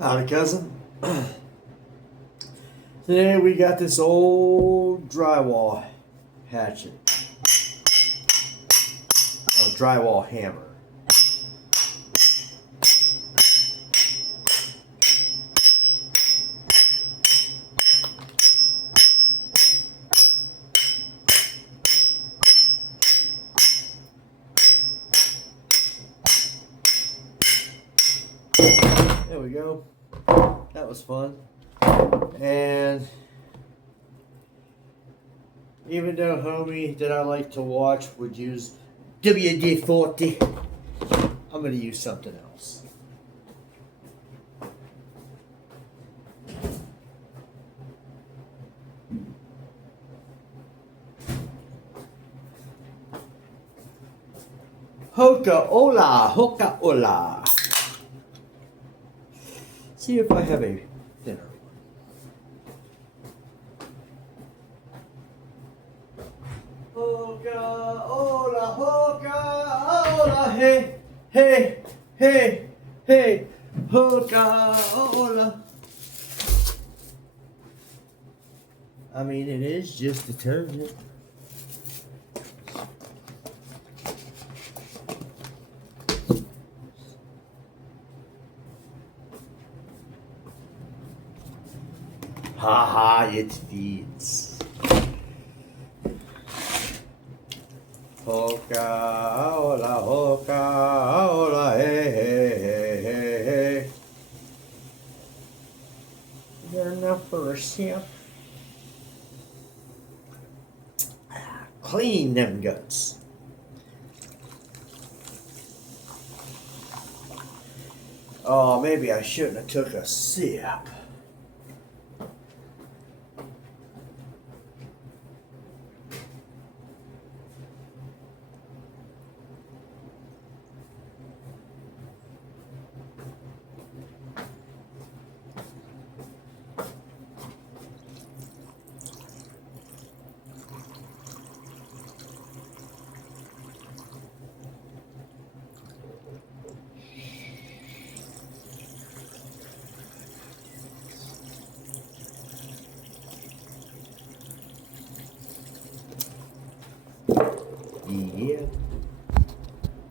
Howdy, cousin. Today we got this old drywall hatchet, drywall hammer. There we go. That was fun. And even though homie that I like to watch would use WD-40, I'm going to use something else. Hoka-ola, hoka-ola. See if I have a thinner one. Hoka-ola, hoka-ola, hey, hey, hey, hey, hoka-ola. I mean, it is just detergent. Haha, it feeds. Hoka-ola, hoka-ola, hey, hey, hey, hey, hey. Is there enough for a sip? Clean them guts. Oh, maybe I shouldn't have took a sip.